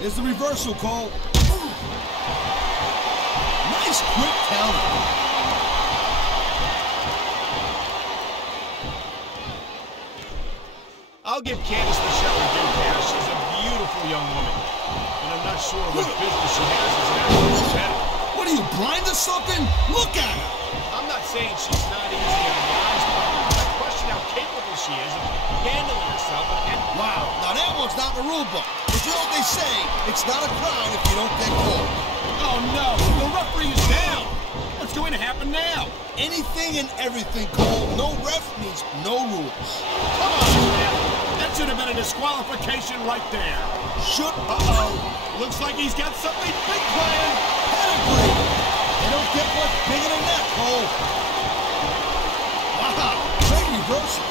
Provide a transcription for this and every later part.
Here's the reversal, Cole. Nice quick counter. I'll give Candice the show her due, Cash. She's a beautiful young woman. And I'm not sure what business she has as an actual competitor. What are you, blind or something? Look at her. I'm not saying she's not easy on the eyes, but I question how capable she is of handling herself. And wow, now that one's not in the rule book. But you know what they say, it's not a crime if you don't get caught. Oh no, the referee is down. What's going to happen now? Anything and everything, Cole. No ref means no rules. Come on, man. That should have been a disqualification right there. Should. Uh-oh. Looks like he's got something big planned. Pedigree. They don't get much bigger than that, Cole. Wow, great reversal.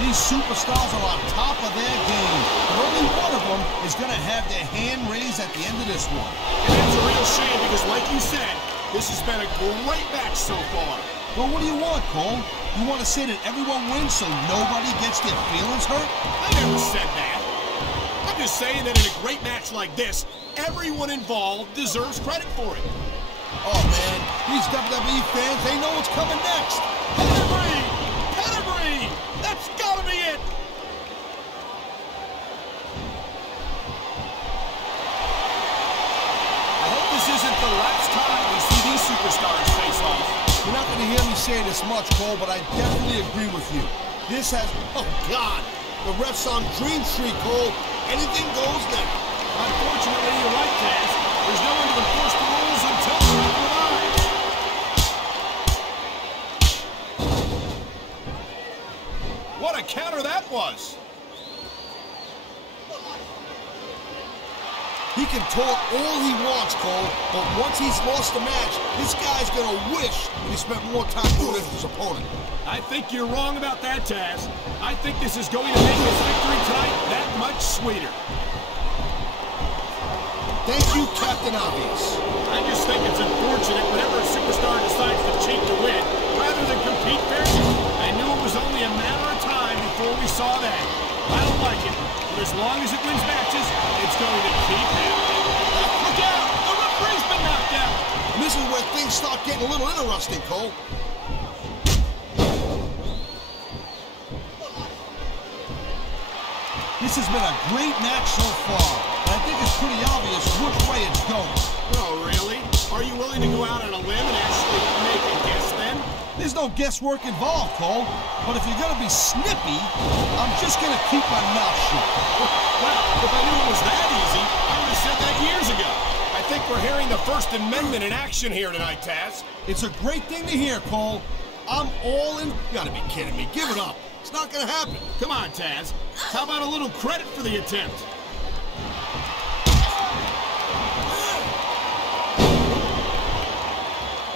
These superstars are on top of their game, but only one of them is going to have their hand raised at the end of this one. And that's a real shame because, like you said, this has been a great match so far. Well, what do you want, Cole? You want to say that everyone wins so nobody gets their feelings hurt? I never said that. I'm just saying that in a great match like this, everyone involved deserves credit for it. Oh, man, these WWE fans, they know what's coming next. Pedigree! Pedigree! That's gotta be it! I hope this isn't the last time we see these superstars face off. You're not going to hear me say this much, Cole, but I definitely agree with you. This has... Oh, God! The ref's on Dream Street, Cole. Anything goes now. Unfortunately, you're right, Taz. There's no one to enforce the rules until the ref arrives. What a counter that was! He can talk all he wants, Cole, but once he's lost the match, this guy's gonna wish that he spent more time doing it with his opponent. I think you're wrong about that, Taz. I think this is going to make his victory tonight that much sweeter. Thank you, Captain Obvious. I just think it's unfortunate whenever a superstar decides to cheat to win, rather than compete fairly. I knew it was only a matter of time before we saw that. I don't like it, but as long as it wins matches, it's going to keep happening. Look out! The referee's been knocked out! And this is where things start getting a little interesting, Cole. This has been a great match so far, but I think it's pretty obvious which way it's going. Oh, really? Are you willing to go out on a limb and actually make a guess then? There's no guesswork involved, Cole. But if you're going to be snippy, I'm just going to keep my mouth shut. Well, if I knew it was that easy, I would have said that years ago. I think we're hearing the First Amendment in action here tonight, Taz. It's a great thing to hear, Cole. I'm all in. You gotta be kidding me. Give it up. It's not going to happen. Come on, Taz. How about a little credit for the attempt?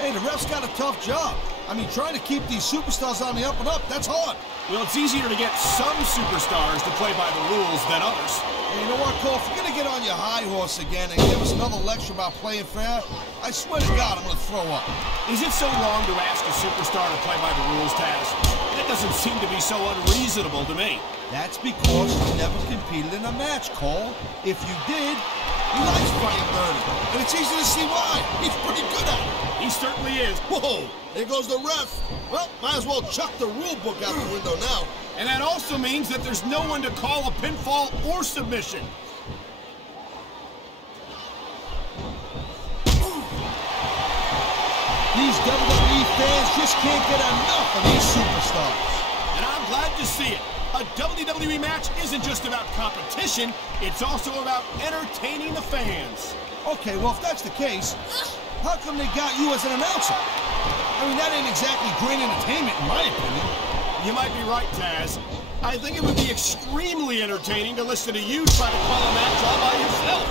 Hey, the ref's got a tough job. I mean, trying to keep these superstars on the up and up, that's hard. Well, it's easier to get some superstars to play by the rules than others. Hey, you know what, Cole? If you're going to get on your high horse again and give us another lecture about playing fair, I swear to God, I'm going to throw up. Is it so wrong to ask a superstar to play by the rules, Taz? That doesn't seem to be so unreasonable to me. That's because you never competed in a match, Cole. If you did, he likes fighting Bernie. And it's easy to see why. He's pretty good at it. He certainly is. Whoa, there goes the ref. Well, might as well chuck the rule book out the window now. And that also means that there's no one to call a pinfall or submission. These WWE fans just can't get enough of these superstars. And I'm glad to see it. A WWE match isn't just about competition, it's also about entertaining the fans. Okay, well, if that's the case, how come they got you as an announcer? I mean, that ain't exactly great entertainment, in my opinion. You might be right, Taz. I think it would be extremely entertaining to listen to you try to call a match all by yourself.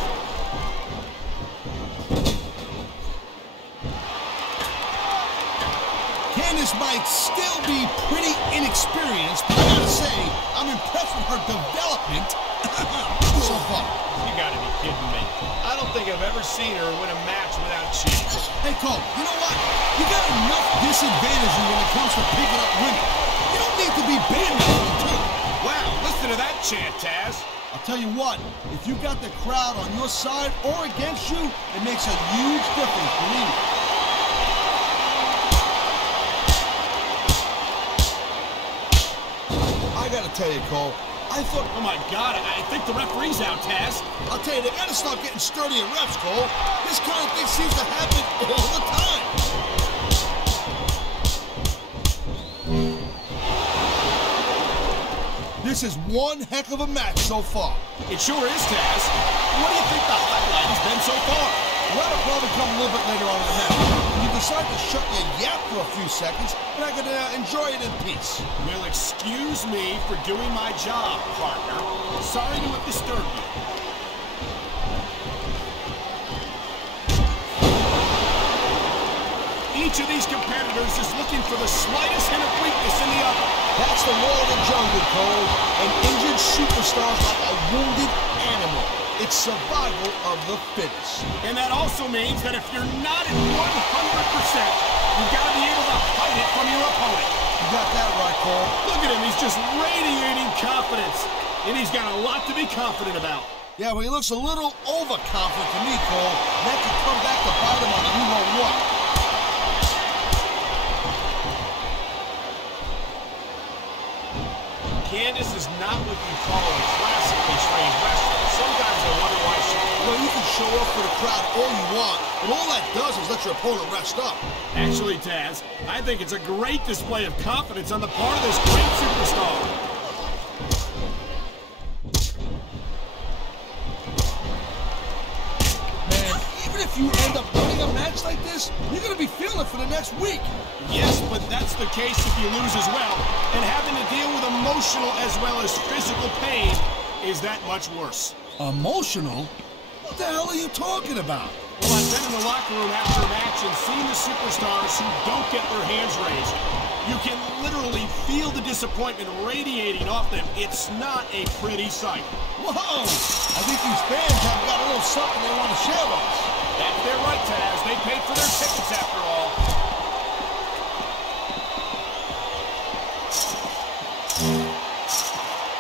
Candice might still be pretty inexperienced, but I gotta say, I'm impressed with her development so far. You gotta be kidding me. I don't think I've ever seen her win a match without cheating. Hey, Cole, you know what? You got enough disadvantages when it comes to picking up women. You don't need to be banned that one, too. Wow, listen to that chant, Taz. I'll tell you what, if you got the crowd on your side or against you, it makes a huge difference, believe me. I gotta tell you, Cole, I thought... Oh my God, I think the referee's out, Taz. I'll tell you, they gotta start getting sturdy in refs, Cole. This kind of thing seems to happen all the time. This is one heck of a match so far. It sure is, Taz. What do you think the highlight has been so far? Well, it'll probably come a little bit later on in the match. You decide to shut your yap for a few seconds, and I can enjoy it in peace. Well, excuse me for doing my job, partner. Sorry to have disturbed you. Each of these competitors is looking for the slightest hint of weakness in the other. That's the law of the jungle, Cole. An injured superstar is like a wounded animal. It's survival of the fittest. And that also means that if you're not at 100%, you've got to be able to hide it from your opponent. You got that right, Cole. Look at him, he's just radiating confidence. And he's got a lot to be confident about. Yeah, well, he looks a little overconfident to me, Cole. That could come back to bite him on you know what. Candice is not what you call a classically trained wrestler. Sometimes I wonder why she... Well, you can show off for the crowd all you want, but all that does is let your opponent rest up. Actually, Taz, I think it's a great display of confidence on the part of this great superstar. Man, even if you end up winning a match like this, you're going to be feeling it for the next week. Yes, but that's the case if you lose as well. And having to deal with emotional as well as physical pain is that much worse. Emotional? What the hell are you talking about? Well, I've been in the locker room after a match and seen the superstars who don't get their hands raised. You can literally feel the disappointment radiating off them. It's not a pretty sight. Whoa! I think these fans have got a little something they want to share with us. That's their right, Taz. They paid for their tickets after all.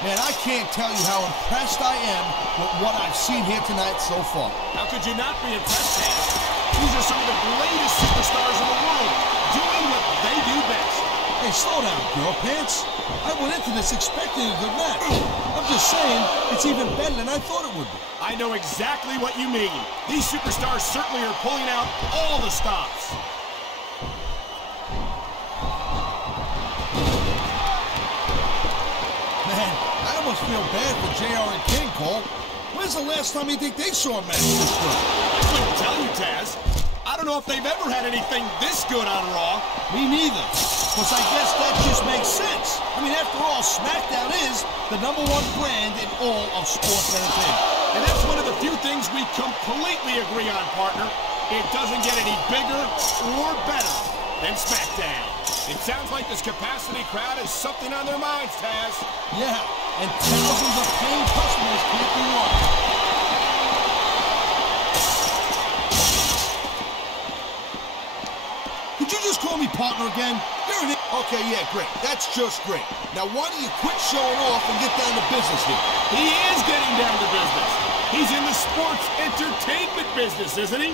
Man, I can't tell you how impressed I am with what I've seen here tonight so far. How could you not be impressed, Taz? These are some of the greatest superstars in the world, doing what they do best. Hey, slow down, girl pants. I went into this expecting a good match. I'm just saying, it's even better than I thought it would be. I know exactly what you mean. These superstars certainly are pulling out all the stops. Man, I almost feel bad for JR and King, Cole. When's the last time you think they saw a match this good? I couldn't tell you, Taz. I don't know if they've ever had anything this good on Raw. Me neither. Because I guess that just makes sense. I mean, after all, SmackDown is the #1 brand in all of sports entertainment. And that's one of the few things we completely agree on, partner. It doesn't get any bigger or better than SmackDown. It sounds like this capacity crowd has something on their minds, Taz. Yeah, and thousands of paying customers can't be wrong. Did you just call me partner again? You're an Okay, yeah, great. That's just great. Now, why don't you quit showing off and get down to business here? He is getting down to business. He's in the sports entertainment business, isn't he?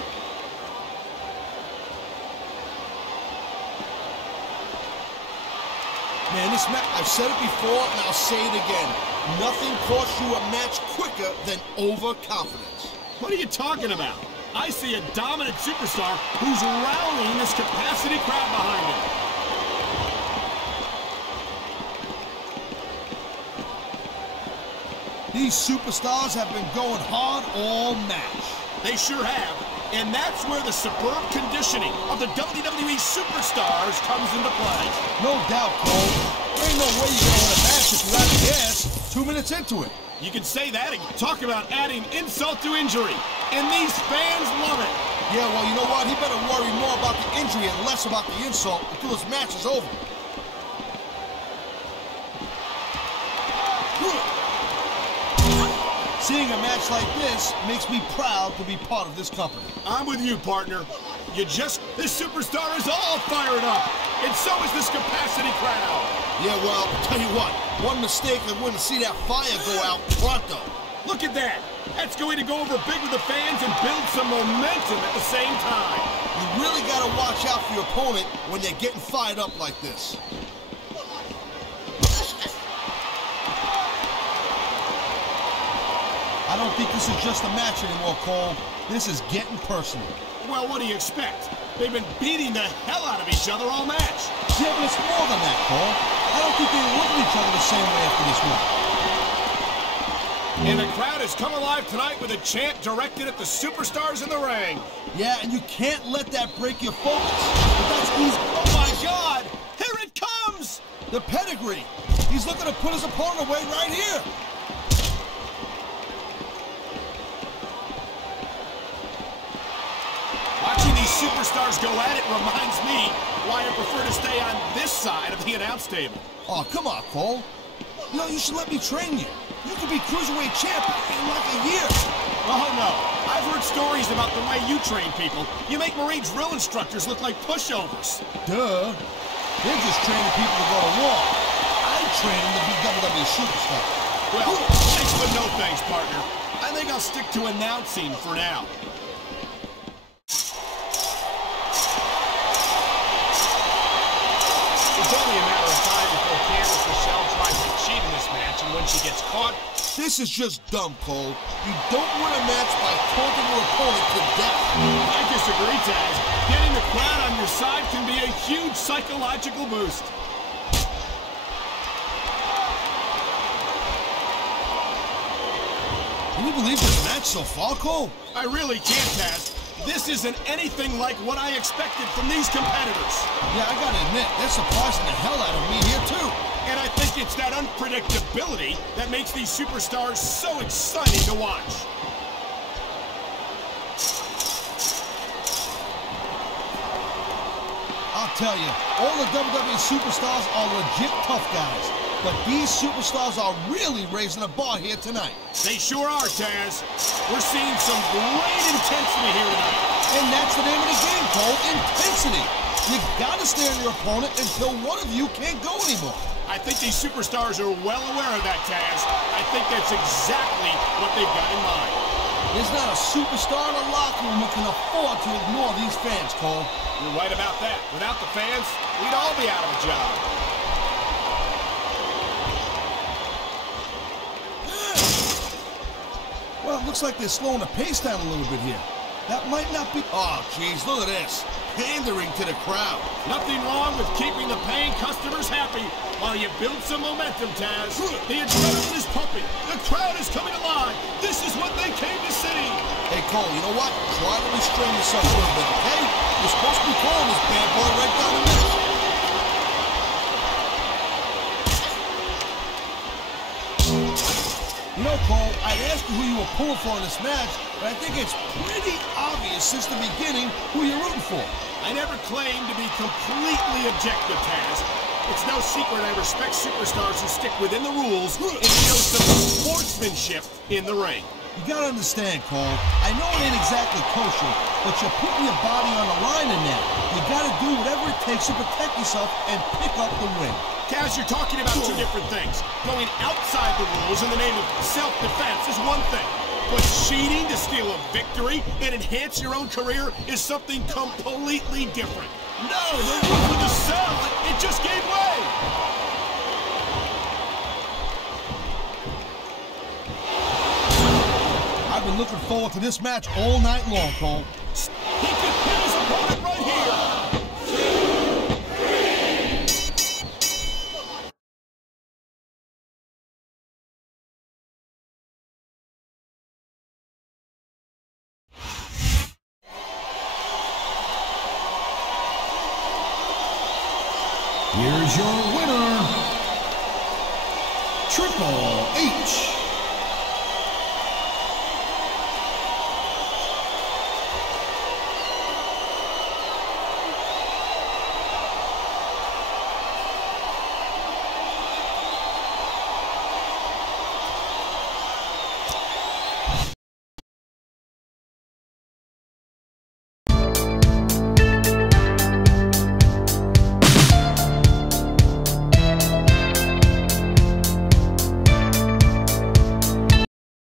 Man, this match, I've said it before and I'll say it again. Nothing costs you a match quicker than overconfidence. What are you talking about? I see a dominant superstar who's rallying this capacity crowd behind him. These superstars have been going hard all match. They sure have. And that's where the superb conditioning of the WWE superstars comes into play. No doubt, Cole. There ain't no way you're going to win a match if you're out of gas 2 minutes into it. You can say that and talk about adding insult to injury. And these fans love it. Yeah, well, you know what? He better worry more about the injury and less about the insult until this match is over. Seeing a match like this makes me proud to be part of this company. I'm with you, partner. This superstar is all fired up. And so is this capacity crowd. Yeah, well, tell you what, one mistake and we're going to see that fire go out pronto. Look at that. That's going to go over big with the fans and build some momentum at the same time. You really got to watch out for your opponent when they're getting fired up like this. I don't think this is just a match anymore, Cole. This is getting personal. Well, what do you expect? They've been beating the hell out of each other all match. Yeah, but it's more than that, Cole. I don't think they look at each other the same way after this one. And the crowd has come alive tonight with a chant directed at the superstars in the ring. Yeah, and you can't let that break your focus. But that's easy. Oh, my God! Here it comes! The pedigree. He's looking to put his opponent away right here. Watching these superstars go at it reminds me why I prefer to stay on this side of the announce table. Oh, come on, Cole. You know, you should let me train you. You could be Cruiserweight champion in like a year. Oh, no. I've heard stories about the way you train people. You make Marine drill instructors look like pushovers. Duh. They're just training people to go to war. I train them to be WWE superstars. Well, thanks but no thanks, partner. I think I'll stick to announcing for now. It's only a matter of time before Candice Michelle tries to cheat in this match, and when she gets caught... This is just dumb, Cole. You don't win a match by taunting your opponent to death. I disagree, Taz. Getting the crowd on your side can be a huge psychological boost. Can you believe this match so far, Cole? I really can't, Taz. This isn't anything like what I expected from these competitors. Yeah, I gotta admit, they're surprising the hell out of me here, too. And I think it's that unpredictability that makes these superstars so exciting to watch. I'll tell you, all the WWE superstars are legit tough guys. But these superstars are really raising the bar here tonight. They sure are, Taz. We're seeing some great intensity here tonight. And that's the name of the game, Cole, intensity. You gotta stay on your opponent until one of you can't go anymore. I think these superstars are well aware of that, Taz. I think that's exactly what they've got in mind. There's not a superstar in the locker room who can afford to ignore these fans, Cole. You're right about that. Without the fans, we'd all be out of a job. Well, it looks like they're slowing the pace down a little bit here. That might not be... Oh, jeez, look at this. Pandering to the crowd. Nothing wrong with keeping the paying customers happy while you build some momentum, Taz. The adrenaline is pumping. The crowd is coming alive. This is what they came to see. Hey, Cole, you know what? Try to restrain yourself a little bit, okay? You're supposed to be calling this bad boy right down the middle. You know, Cole, I'd ask you who you were pulling for in this match, but I think it's pretty obvious since the beginning who you're rooting for. I never claimed to be completely objective, Taz. It's no secret I respect superstars who stick within the rules and show some sportsmanship in the ring. You gotta understand, Cole, I know it ain't exactly kosher, but you're putting your body on the line in there. You gotta do whatever it takes to protect yourself and pick up the win. Taz, you're talking about two different things. Going outside the rules in the name of self-defense is one thing. But cheating to steal a victory and enhance your own career is something completely different. No, the roof of the cell, it just gave way. I've been looking forward to this match all night long, Cole. He could hit his opponent right here. Here's your winner, Triple H.